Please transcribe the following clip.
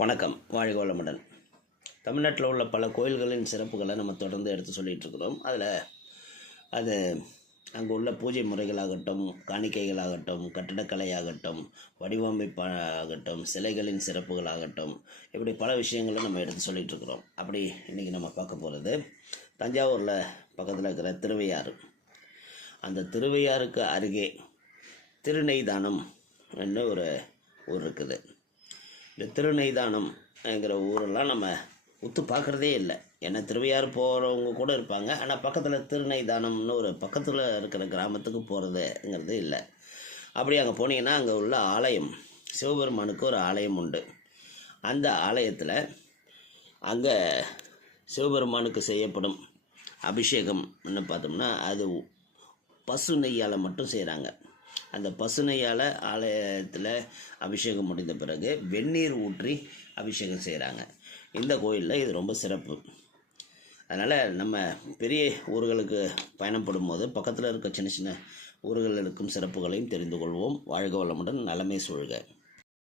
வணக்கம். வாழ்க வளமுடன். தமிழ்நாட்டில் உள்ள பல கோயில்களின் சிறப்புகளை நம்ம தொடர்ந்து எடுத்து சொல்லிகிட்டு இருக்கிறோம். அதில் அது அங்கே உள்ள பூஜை முறைகளாகட்டும் காணிக்கைகளாகட்டும் கட்டிடக்கலையாகட்டும் வடிவமைப்பாகட்டும் சிலைகளின் சிறப்புகளாகட்டும் இப்படி பல விஷயங்களை நம்ம எடுத்து சொல்லிகிட்டு இருக்கிறோம். அப்படி இன்றைக்கி நம்ம பார்க்க போகிறது தஞ்சாவூரில் பக்கத்தில் இருக்கிற திருவையாறு. அந்த திருவையாறுக்கு அருகே திருநெய்தானம் என்று ஒரு ஊர் இருக்குது. இந்த திருநெய்தானம்ங்கிற ஊரெல்லாம் நம்ம உத்து பார்க்குறதே இல்லை. ஏன்னா திருவையார் போகிறவங்க கூட இருப்பாங்க. ஆனால் பக்கத்தில் திருநெய்தானம்னு ஒரு பக்கத்தில் இருக்கிற கிராமத்துக்கு போகிறதுங்கிறது இல்லை. அப்படி அங்கே போனீங்கன்னா அங்கே உள்ள ஆலயம் சிவபெருமானுக்கு ஒரு ஆலயம் உண்டு. அந்த ஆலயத்தில் அங்கே சிவபெருமானுக்கு செய்யப்படும் அபிஷேகம்னு பார்த்தோம்னா அது பசு நெய்யால் மட்டும் செய்கிறாங்க அந்த பசுனையால் ஆலயத்தில் அபிஷேகம் முடிந்த பிறகு வெந்நீர் ஊற்றி அபிஷேகம் செய்கிறாங்க இந்த கோயிலில் இது ரொம்ப சிறப்பு. அதனால் நம்ம பெரிய ஊர்களுக்கு பயணப்படும் போது பக்கத்தில் இருக்க சின்ன சின்ன ஊர்களில் இருக்கும் சிறப்புகளையும் தெரிந்து கொள்வோம். வாழ்க வளமுடன் நலமே சூழ்க.